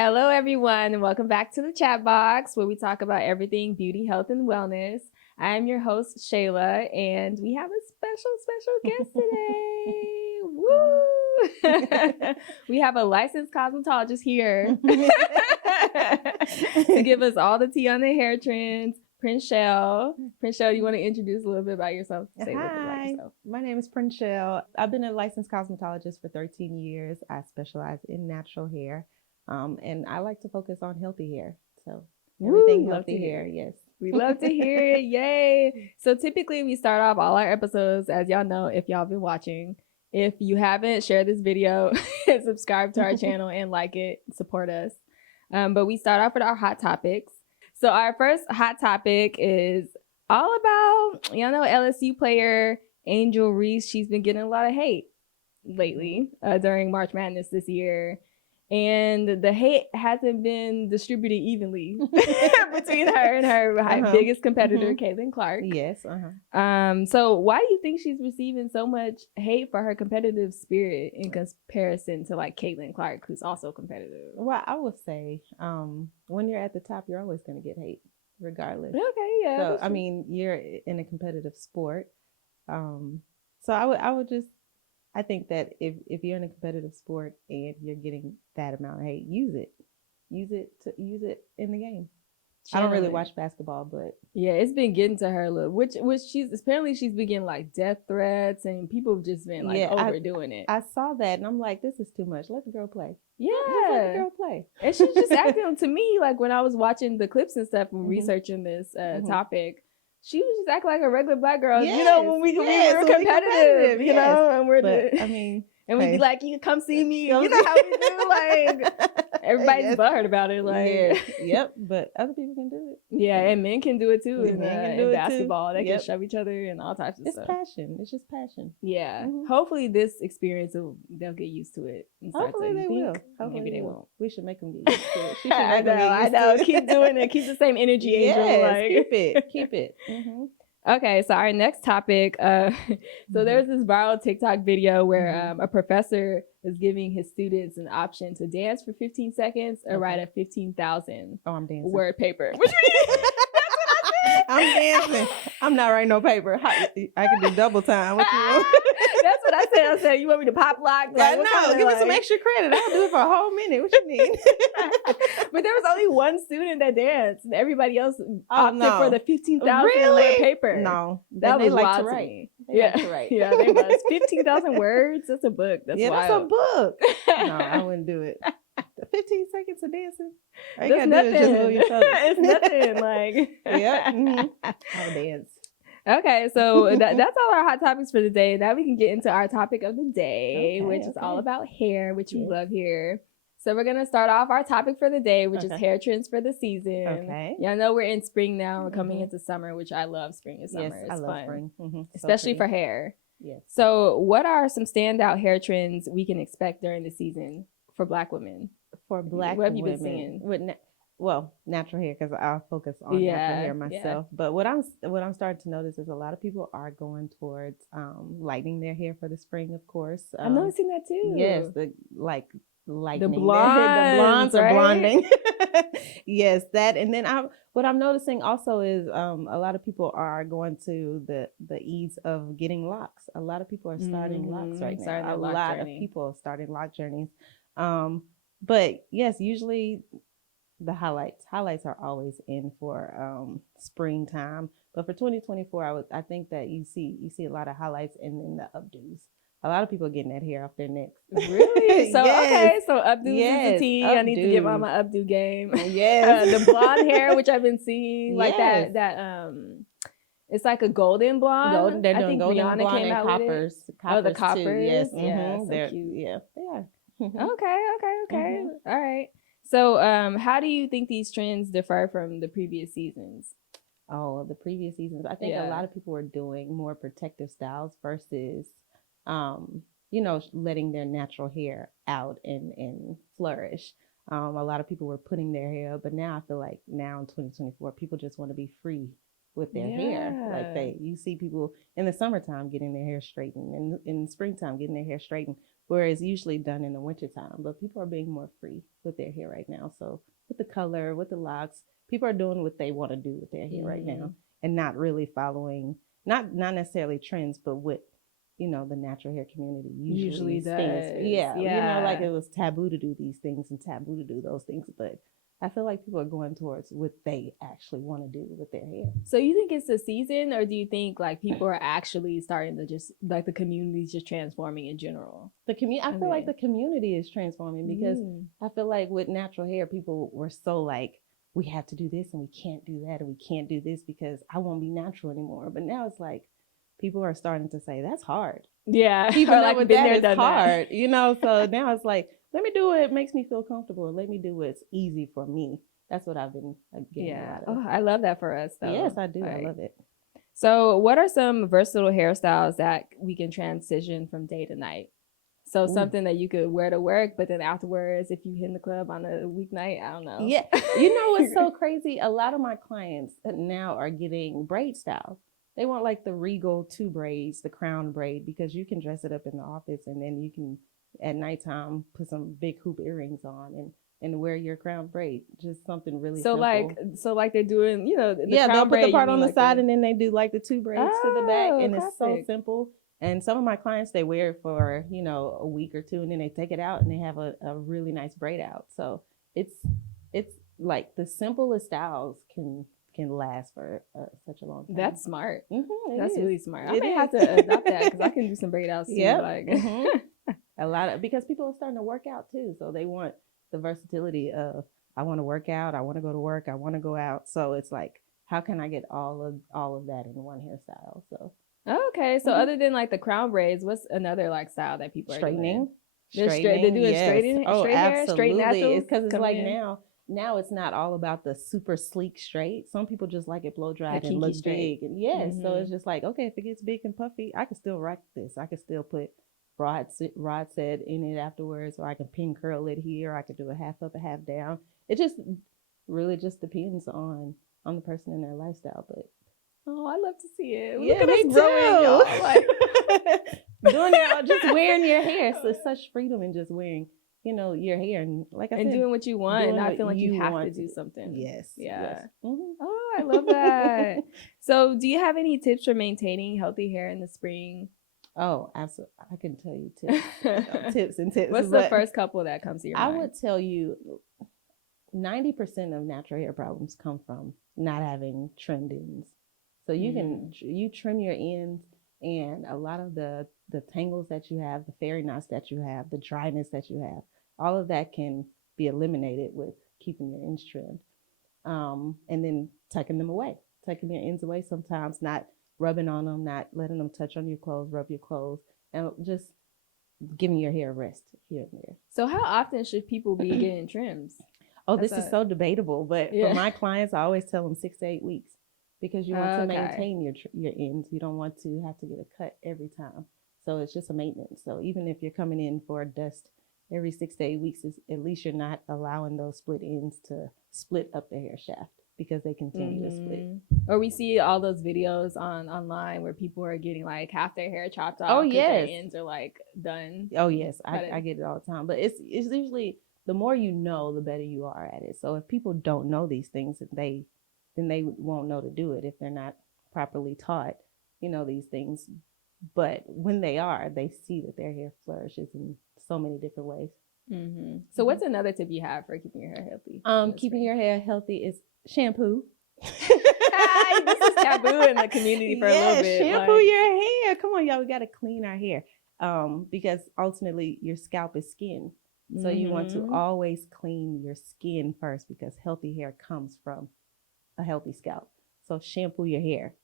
Hello, everyone, and welcome back to the chat box where we talk about everything beauty, health, and wellness. I'm your host, Shayla, and we have a special guest today. Woo! We have a licensed cosmetologist here to give us all the tea on the hair trends. Prinshell. Prinshell, you want to introduce a little bit about yourself? Say a little bit about yourself. My name is Prinshell. I've been a licensed cosmetologist for 13 years. I specialize in natural hair. And I like to focus on healthy hair. So everything healthy hair, yes. We love to hear it. Yay. So typically we start off all our episodes, as y'all know, if y'all been watching. If you haven't, share this video and subscribe to our channel and like it, support us. But we start off with our hot topics. So our first hot topic is all about, y'all know, LSU player Angel Reese. She's been getting a lot of hate lately during March Madness this year. And the hate hasn't been distributed evenly between her and her biggest competitor, Caitlin Clark. Yes. So why do you think she's receiving so much hate for her competitive spirit in comparison to like Caitlin Clark, who's also competitive? Well, I would say when you're at the top, you're always going to get hate, regardless. Okay, yeah. So I mean, you're in a competitive sport. So I think that if you're in a competitive sport and you're getting that amount of hate, use it in the game. I don't really watch basketball, but yeah, it's been getting to her a little, which she's been getting like death threats and people have just been like overdoing it. I saw that and I'm like, this is too much. Let the girl play. Yeah, let the girl play. And she's just acting to me like when I was watching the clips and stuff and researching this topic. She was just acting like a regular black girl, yes, you know, when we were competitive, you know, and and we'd be like, you can come see me, you know how we do, like, everybody's butthurt about it, like. Yep, but other people can do it. Yeah, and men can do it too in basketball. They can shove each other and all types of stuff. It's passion. It's just passion. Yeah. Hopefully this experience, they'll get used to it. Hopefully they will. Maybe they won't. We should make them get used to it. She should make them get used to it. Keep doing it. Keep the same energy, Angel. Yes, keep it. Okay, so our next topic, so there's this viral TikTok video where a professor is giving his students an option to dance for 15 seconds or write a 15,000 word paper. Which means I'm dancing. I'm not writing no paper. I can do double time. What you want? That's what I said. I said, you want me to pop lock? Like, no, give me some extra credit. I'll do it for a whole minute. What you need? But there was only one student that danced, and everybody else opted for the 15,000 word paper. No, that was like wild to to write. me. Like to write. Yeah, they must. 15,000 words. That's a book. That's wild. That's a book. No, I wouldn't do it. 15 seconds of dancing. That's nothing. It's nothing. Like, I'll dance. Okay, so that's all our hot topics for the day. Now we can get into our topic of the day, which is all about hair, which we love here. So we're gonna start off our topic for the day, which is hair trends for the season. Okay. Y'all know we're in spring now. We're coming into summer, which I love. Spring and summer. Yes, it's I love fun, spring, especially for hair. Yes. So, what are some standout hair trends we can expect during the season for Black women? For Black women, what have you been seeing? Well, natural hair, because I focus on natural hair myself. But what I'm starting to notice is a lot of people are going towards lightening their hair for the spring, of course. I'm noticing that too. Yes, lightening. The blondes are blonding. Yes, that. And then what I'm noticing also is a lot of people are going to the ease of getting locks. A lot of people are starting locks right now. A lot of people are starting lock journeys. But yes, usually the highlights are always in for springtime. But for 2024, I think that you see a lot of highlights and then the updos. A lot of people are getting that hair off their necks. Really? So okay, so updos is the tea. I need to get on my updo game. Yes. The blonde hair, which I've been seeing, like that it's like a golden blonde. They're doing golden Rihanna blonde came and out coppers. With it. Oh, the coppers. Too. Yes. Yeah, so cute. Yeah, they are. Okay. All right. So, how do you think these trends differ from the previous seasons? Oh, the previous seasons. I think a lot of people were doing more protective styles versus, letting their natural hair out and flourish. A lot of people were putting their hair up, but now I feel like now in 2024, people just want to be free with their hair. Like you see people in the summertime getting their hair straightened and in the springtime getting their hair straightened. where it's usually done in the wintertime. But people are being more free with their hair right now. So with the color, with the locks, people are doing what they want to do with their hair right now, and not really following not necessarily trends, but what the natural hair community usually does. Yeah, like it was taboo to do these things and taboo to do those things, but I feel like people are going towards what they actually want to do with their hair. So you think it's the season, or do you think like people are actually starting to just like the community's just transforming in general? I feel like the community is transforming because I feel like with natural hair, people were so like, we have to do this and we can't do that and we can't do this because I won't be natural anymore. But now it's like people are starting to say that's hard. Yeah, even though like that is hard, So now it's like, let me do what makes me feel comfortable. Let me do what's easy for me. That's what I've been getting a lot of. Oh, I love that for us, though. Yes, I do. I love it. So what are some versatile hairstyles that we can transition from day to night? So something that you could wear to work, but then afterwards, if you hit the club on a weeknight, I don't know. Yeah. What's so crazy? A lot of my clients now are getting braid styles. They want like the regal 2 braids, the crown braid, because you can dress it up in the office and then you can at nighttime put some big hoop earrings on and wear your crown braid. Just something really simple. So like they're doing, the they'll put the part on the like side and then they do like the 2 braids to the back, and classic. It's so simple. And some of my clients, they wear it for, a week or 2 and then they take it out and they have a really nice braid out. So it's like the simplest styles can last for such a long time. That's smart. That's is. really smart. I may have to adopt that because I can do some braid outs too. Yep. A lot of, because people are starting to work out too, so they want the versatility of, I want to work out, I want to go to work, I want to go out. So it's like, how can I get all of that in one hairstyle? So okay, so other than like the crown braids, what's another like style that people are doing? Straightening. They're doing straight hair, straight naturals. It's because it's like now it's not all about the super sleek straight. Some people just like it blow dried and look big. And so it's just like, okay, if it gets big and puffy, I can still rock this. I can still put rod set in it afterwards, or I can pin curl it here. I could do a half up, a half down. It just really just depends on the person and their lifestyle. But I love to see it. Yeah, look at us growing, y'all. Like doing that, just wearing your hair. So it's such freedom in just wearing, your hair, and like I said, doing what you want, and not feeling like you have to do something. Yes. Yeah. Yes. Oh, I love that. So, do you have any tips for maintaining healthy hair in the spring? Oh, absolutely. I can tell you tips. Tips and tips. What's the first couple that comes to your mind? I would tell you 90% of natural hair problems come from not having trimmed ends. So you trim your ends, and a lot of the tangles that you have, the fairy knots that you have, the dryness that you have, all of that can be eliminated with keeping your ends trimmed. And then tucking your ends away sometimes, not rubbing on them, not letting them touch on your clothes, rub your clothes, and just giving your hair a rest here and there. So how often should people be getting trims? This is so debatable, but for my clients, I always tell them 6 to 8 weeks, because you want to maintain your ends. You don't want to have to get a cut every time. So it's just a maintenance. So even if you're coming in for a dust every 6 to 8 weeks, at least you're not allowing those split ends to split up the hair shaft, because they continue to split. Or we see all those videos online where people are getting like half their hair chopped off. Oh yes, their ends are like done. Oh yes, I get it all the time. But it's usually, the more you know, the better you are at it. So if people don't know these things, then they won't know to do it if they're not properly taught, these things. But when they are, they see that their hair flourishes in so many different ways. So what's another tip you have for keeping your hair healthy? Keeping your hair healthy is shampoo. This is taboo in the community for a little bit. Shampoo your hair. Come on, y'all. We got to clean our hair, because ultimately your scalp is skin. So you want to always clean your skin first, because healthy hair comes from a healthy scalp. So shampoo your hair.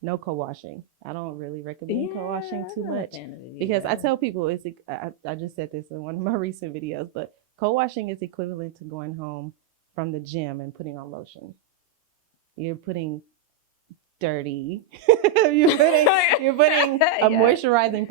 No co-washing. I don't really recommend co-washing too much, because I tell people I just said this in one of my recent videos, but co-washing is equivalent to going home from the gym and putting on lotion. You're putting dirty. you're putting a moisturizing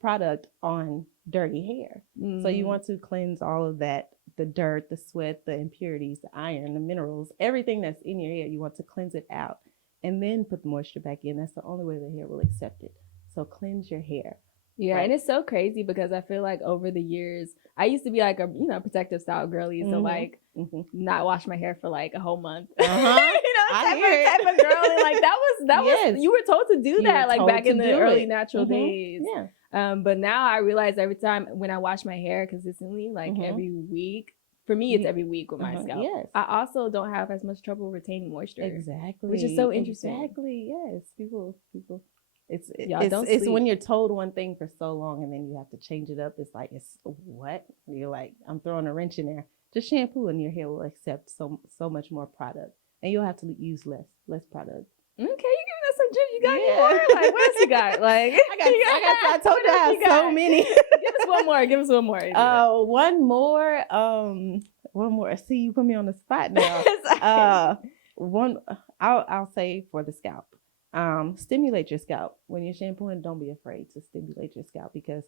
product on dirty hair. So you want to cleanse all of that, the dirt, the sweat, the impurities, the iron, the minerals, everything that's in your hair. You want to cleanse it out and then put the moisture back in. That's the only way the hair will accept it. So cleanse your hair. Yeah, Like, and it's so crazy because I feel like over the years, I used to be like a protective style girly, so like not wash my hair for like a whole month. Type of girl, and like that was you were told to do that like back in the early natural days. Yeah. But now I realize every time when I wash my hair consistently, like every week. For me, it's every week with my scalp. Yes. I also don't have as much trouble retaining moisture. Exactly. Which is so interesting. Exactly. Yes. People. Don't it's sleep. when you're told one thing for so long and then you have to change it up. It's like, it's what? You're like, I'm throwing a wrench in there. Just shampoo and your hair will accept so much more product. And you'll have to use less product. Okay, you giving us some gym. You got any more? Like, what else you got? Like, I told you I have so many. Give us one more. Give us one more. One more. See, you put me on the spot now. I'll say for the scalp. Stimulate your scalp. When you're shampooing, don't be afraid to stimulate your scalp, because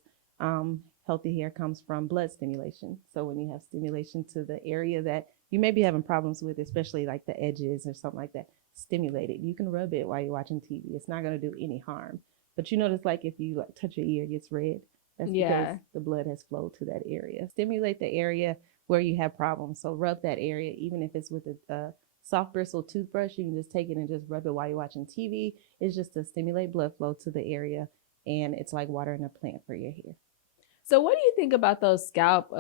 healthy hair comes from blood stimulation. So when you have stimulation to the area that you may be having problems with, especially like the edges or something like that, stimulate it. You can rub it while you're watching TV. It's not going to do any harm. But you notice, like, if you like touch your ear, it gets red. That's because the blood has flowed to that area. Stimulate the area where you have problems. So rub that area, even if it's with a soft bristle toothbrush. You can just take it and just rub it while you're watching TV. It's just to stimulate blood flow to the area, and it's like watering a plant for your hair. So what do you think about those scalp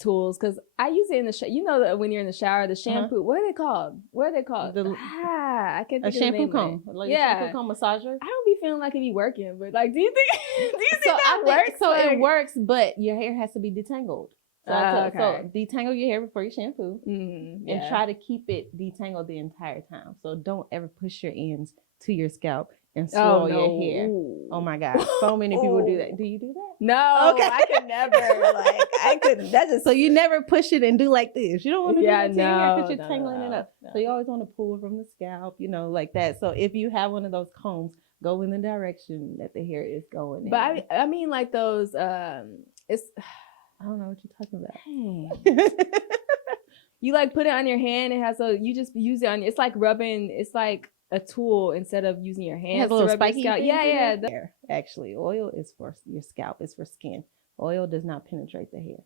tools? Because I use it in the when you're in the shower, the shampoo. What are they called? I can't think of the name. A shampoo comb. Like a shampoo comb massager. I don't be feeling like it be working, but like, do you think that works? So it works, but your hair has to be detangled. So detangle your hair before you shampoo, and try to keep it detangled the entire time. So don't ever push your ends to your scalp and swirl your hair. Oh my God, so many people do that. Do you do that? No, okay. I could never. Like, I couldn't. That's just so you never push it and do like this. You don't want to do that to your hair because you're tangling it up. No. So you always want to pull from the scalp, like that. So if you have one of those combs, go in the direction that the hair is going. But I mean, like those. It's. I don't know what you're talking about. You like put it on your hand. It has you just use it on. It's like rubbing. It's like a tool instead of using your hands. It has a little spiky scalp. Yeah. Actually, oil is for your scalp. It's for skin. Oil does not penetrate the hair.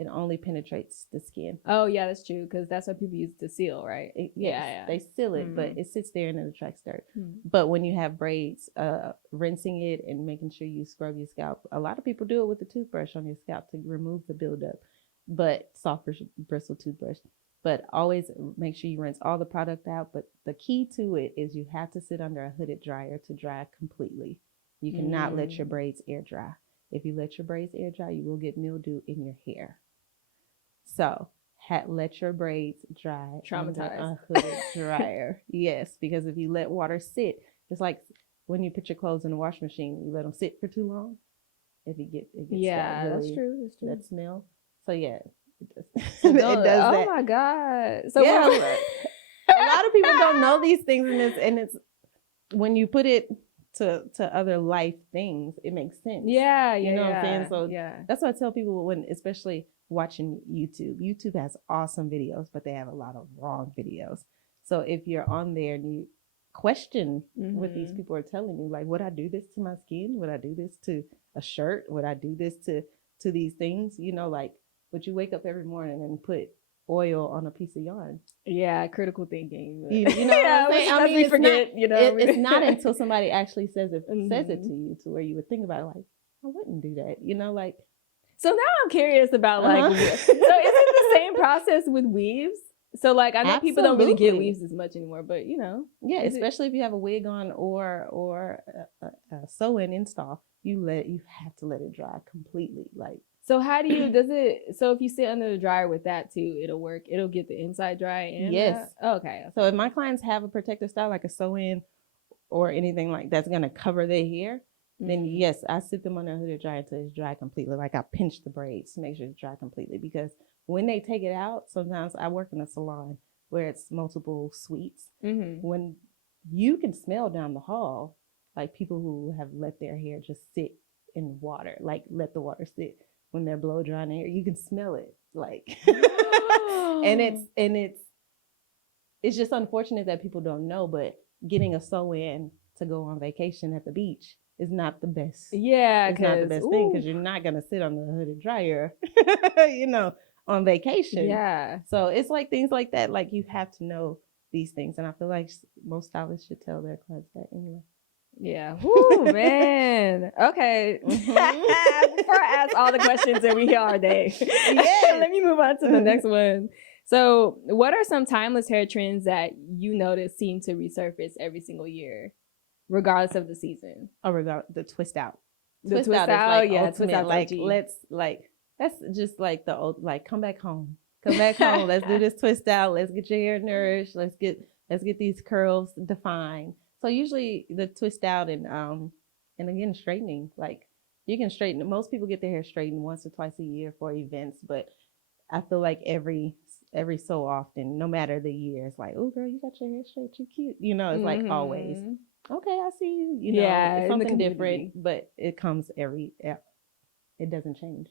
It only penetrates the skin. Oh yeah, that's true, because that's what people use to seal, right? They seal it, but it sits there and it attracts dirt. But when you have braids, rinsing it and making sure you scrub your scalp. A lot of people do it with a toothbrush on your scalp to remove the buildup, but soft bristle toothbrush. But always make sure you rinse all the product out. But the key to it is you have to sit under a hooded dryer to dry completely. You cannot let your braids air dry. If you let your braids air dry, you will get mildew in your hair. So let your braids dry under a hooded dryer. Yes, because if you let water sit, it's like when you put your clothes in the washing machine, you let them sit for too long. If it gets that's true. That smell. So yeah, it does that. Oh my God! So yeah, a lot of people don't know these things, and it's when you put it to other life things, it makes sense. Yeah, you know what I'm saying. So yeah, that's what I tell people especially watching YouTube. YouTube has awesome videos, but they have a lot of wrong videos. So if you're on there and you question what these people are telling you, like, would I do this to my skin? Would I do this to a shirt? Would I do this to these things? Like, would you wake up every morning and put oil on a piece of yarn? Yeah, critical thinking. You know what I'm saying? I mean, forget. It's not until somebody actually says it to you to where you would think about it, like, I wouldn't do that. Like. So now I'm curious about so is it the same process with weaves? So like I know people don't really get weaves as much anymore, but yeah, especially if you have a wig on or a sew-in install, you have to let it dry completely. Like, so how do you so if you sit under the dryer with that too, it'll work. It'll get the inside dry and yes. Okay. So if my clients have a protective style like a sew-in or anything like that's gonna cover their hair, then yes, I sit them on a hooded dryer until it's dry completely. Like I pinch the braids to make sure it's dry completely, because when they take it out, sometimes I work in a salon where it's multiple suites. When you can smell down the hall, like people who have let their hair just sit in water, like let the water sit when they're blow drying their hair, you can smell it. Like, and it's just unfortunate that people don't know, but getting a sew-in to go on vacation at the beach is not the best. Yeah, it's not the best thing because you're not gonna sit on the hooded dryer, on vacation. Yeah. So it's like things like that. Like you have to know these things, and I feel like most stylists should tell their clients that anyway. Yeah. Woo, man. Okay. Before I ask all the questions and we are day, let me move on to the next one. So, what are some timeless hair trends that you notice seem to resurface every single year, regardless of the season? Oh, the twist out. The twist out, yeah, ultimate, twist out. That's just like the old, like, come back home. Come back home. Let's do this twist out. Let's get your hair nourished. Let's get these curls defined. So usually the twist out and again straightening, like you can straighten. Most people get their hair straightened once or twice a year for events, but I feel like every so often, no matter the year, it's like, oh girl, you got your hair straight, you cute. It's like always. Okay, I see you. Yeah, it's something different, but it comes it doesn't change.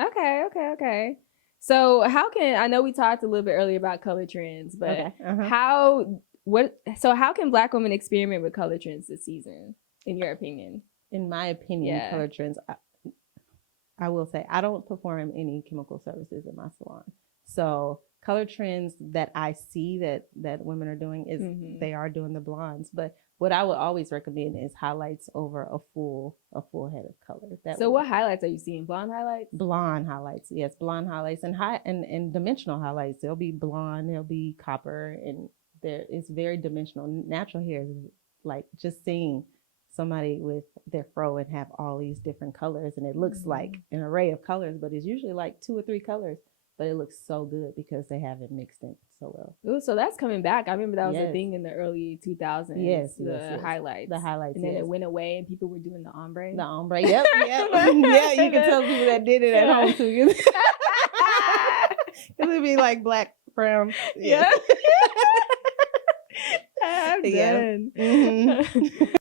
Okay. So I know we talked a little bit earlier about color trends, but how can Black women experiment with color trends this season, in your opinion? In my opinion, color trends, I will say, I don't perform any chemical services in my salon. So color trends that I see that women are doing is they are doing the blondes. But what I would always recommend is highlights over a full head of color. What highlights are you seeing? Blonde highlights? Blonde highlights, yes, blonde highlights and dimensional highlights. There'll be blonde, there'll be copper, and it's very dimensional. Natural hair is like just seeing somebody with their fro and have all these different colors, and it looks like an array of colors, but it's usually like 2 or 3 colors, but it looks so good because they have it mixed in so well. Ooh, so that's coming back. I remember that was a thing in the early 2000s. Yes, highlights. The highlights, and then it went away and people were doing the ombre. Yep. Yeah, you can tell people that did it at home too. It would be like black, brown. Yeah. I'm done.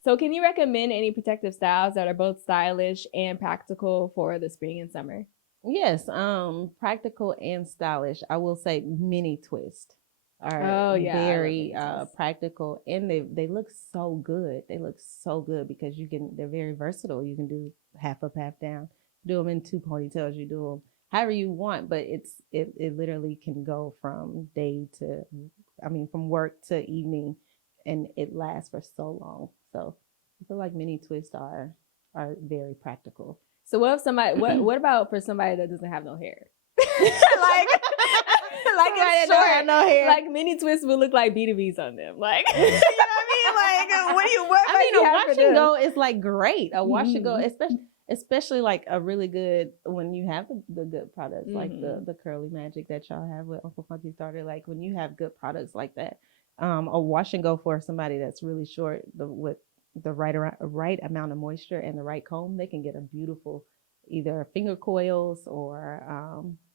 So can you recommend any protective styles that are both stylish and practical for the spring and summer? Yes, practical and stylish. I will say mini twist are very practical, and they look so good. They look so good because they're very versatile. You can do half up, half down. Do them in 2 ponytails. You do them however you want, but it literally can go from from work to evening, and it lasts for so long. So I feel like mini twists are very practical. So what if somebody? What about for somebody that doesn't have no hair? like no hair. Like mini twists would look like BDBs on them. Like you know what I mean? Like what do you? A wash and go is like great. A wash and go, especially like a really good when you have the good products like the curly magic that y'all have with Uncle Funky started. Like when you have good products like that, a wash and go for somebody that's really short with the right amount of moisture and the right comb, they can get a beautiful either finger coils or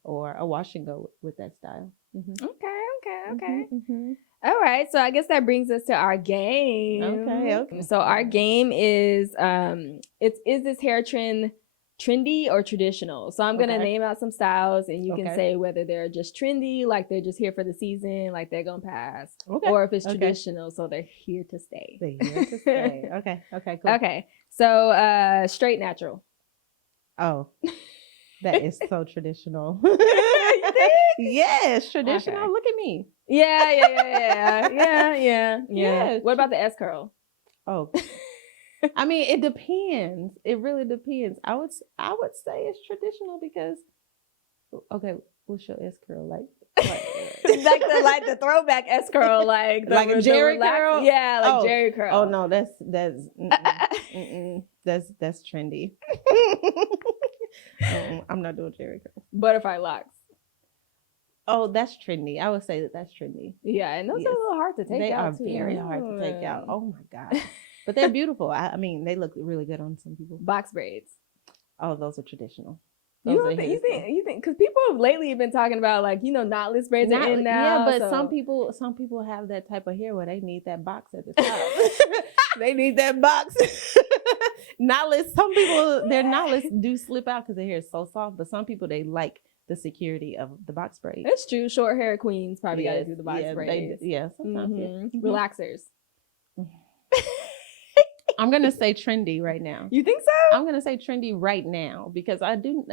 a wash and go with that style. Okay. All right, so I guess that brings us to our game. Okay. So our game is is this hair trend trendy or traditional? So I'm gonna name out some styles, and you can say whether they're just trendy, like they're just here for the season, like they're gonna pass, or if it's traditional, so they're here to stay. They're here to stay. Okay, cool. Okay, so straight natural. Oh, that is so traditional. You think? Yes, traditional. Okay. Look at me. Yeah. What about the S curl? Oh, I mean, it depends. It really depends. I would say it's traditional because, what's your S curl like? like the throwback S curl, like a Jerry curl. Yeah, like Jerry curl. Oh no, that's that's trendy. I'm not doing Jerry curl. Butterfly locks. Oh, that's trendy. I would say that's trendy. Yeah, and those are a little hard to take out. They are very hard to take out. Oh my God. But they're beautiful. I mean, they look really good on some people. Box braids. Oh, those are traditional. You think? Because people have lately been talking about knotless braids are in now. Yeah, but some people have that type of hair where they need that box at the top. They need that box. Knotless. Some people, their knotless do slip out because their hair is so soft. But some people, they like the security of the box braid. That's true. Short hair queens probably got to do the box braids. Sometimes. Relaxers. I'm gonna say trendy right now. You think so? I'm gonna say trendy right now because I do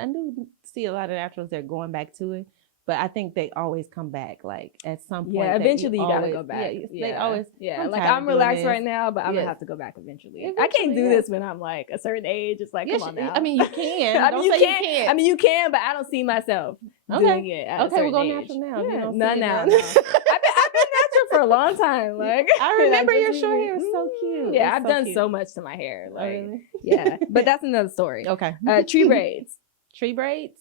see a lot of naturals that are going back to it, but I think they always come back. Like at some point, Yeah, eventually you gotta go back. Yeah, they always. Yeah, like I'm relaxed right now, but I'm gonna have to go back eventually. I can't do this when I'm like a certain age. It's like, come on now. I mean, you can. I mean, you can. I mean, you can, but I don't see myself doing it. Okay, we'll go natural now. Yeah, you don't not now. I've been natural for a long time. Like I remember your short hair was so cute. Yeah, I've done so much to my hair. Like, really? Yeah, but that's another story. Okay. Tree braids. Tree braids.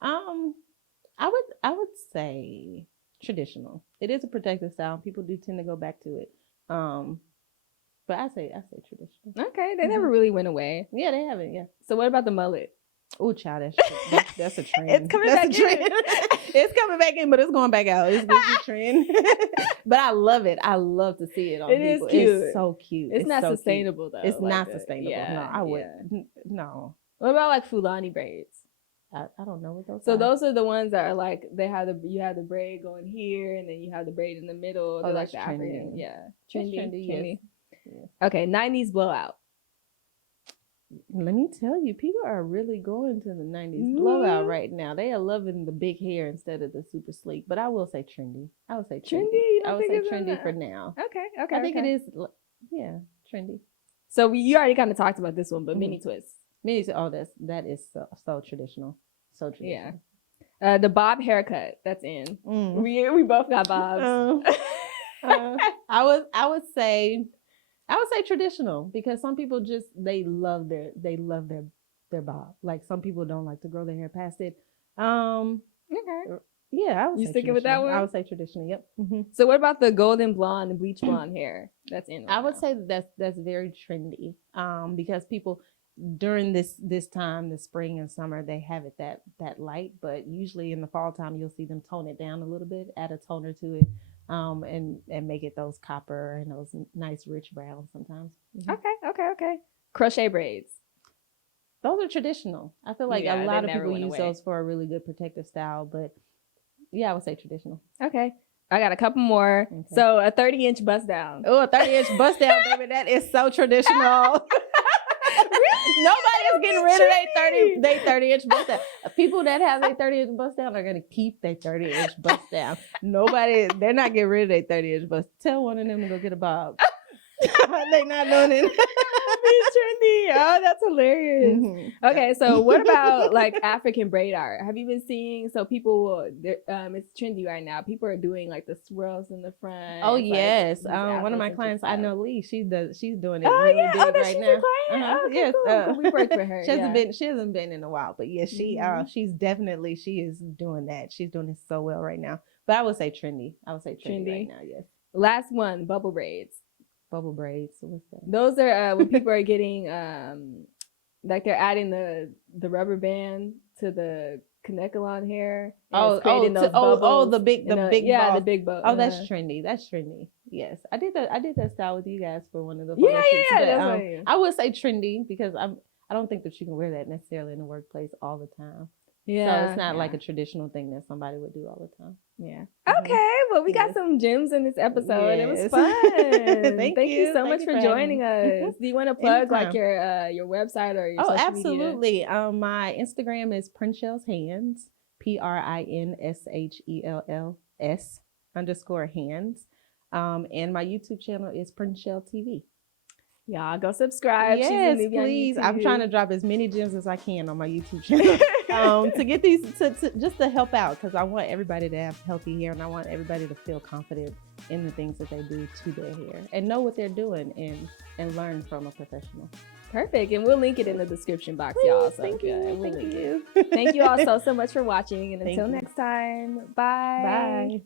I would say traditional. It is a protective style. People do tend to go back to it. But I say traditional. Okay, they never really went away. Yeah, they haven't. Yeah. So what about the mullet? Oh, child, that's a trend. It's coming back in. It's coming back in, but it's going back out. It's a trend. But I love it. I love to see it on people. It is cute. It's so cute. It's not so sustainable though. It's not sustainable. Yeah, no, I would. Yeah. No. What about like Fulani braids? I don't know what those are. So those are the ones that are like you have the braid going here and then you have the braid in the middle. Oh, that's like the African. Yeah. Trendy. Yes. Okay, 90s blowout. Let me tell you, people are really going to the 90s blowout right now. They are loving the big hair instead of the super sleek. But I will say trendy. I would say trendy. I would say trendy for now. Okay. I think it is, trendy. So you already kind of talked about this one, but mini twists. That is so traditional. So traditional. Yeah. The bob haircut that's in. We both got bobs. I would say traditional because some people just they love their bob. Like some people don't like to grow their hair past it. Okay. Yeah, I would. You sticking with that one? I would say traditional. Yep. Mm-hmm. So what about the golden blonde and bleach blonde hair that's in? I would say that's very trendy. Because people during this time, the spring and summer, they have it that light, but usually in the fall time, you'll see them tone it down a little bit, add a toner to it. And make it those copper and those nice rich browns sometimes. Mm-hmm. Okay. Crochet braids. Those are traditional. I feel like a lot of people use those for a really good protective style, but yeah, I would say traditional. Okay. I got a couple more. Okay. So a 30-inch bust down. Oh, a 30-inch bust down, baby. That is so traditional. Nobody is getting rid of their 30-inch bust down. People that have their 30-inch bust down are gonna keep their 30-inch bust down. They're not getting rid of their 30-inch bust. Tell one of them to go get a bob. They're not doing it. It's trendy. Oh, that's hilarious. Mm-hmm. Okay, so what about like African braid art? Have you been seeing? So people, it's trendy right now. People are doing like the swirls in the front. Oh yes, one of my clients, I know Lee. She's doing it really big right now. Oh, yes, cool. We worked with her. She hasn't been in a while, but yes, she is doing that. She's doing it so well right now. But I would say trendy. Right now. Yes. Last one, bubble braids. Bubble braids. So what's that? Those are when people are getting like they're adding the rubber band to the Kanekalon hair. The big balls. The big bow. Oh, that's trendy. Yes, I did that style with you guys for one of the photo shoots. But, I would say trendy because I don't think that you can wear that necessarily in the workplace all the time. Yeah. So it's not like a traditional thing that somebody would do all the time. Yeah. Okay. Well, we got some gems in this episode. Yes. It was fun. Thank you so much for joining us. Do you want to plug like your website or your social media? Absolutely. My Instagram is Prinshell's Hands, PRINSHELLS_hands. And my YouTube channel is Prinshell TV. Y'all go subscribe. Yes, please. I'm trying to drop as many gems as I can on my YouTube channel to get these just to help out because I want everybody to have healthy hair and I want everybody to feel confident in the things that they do to their hair and know what they're doing and learn from a professional. Perfect. And we'll link it in the description box, y'all. So thank you. Thank you all so much for watching. And until next time, bye. Bye.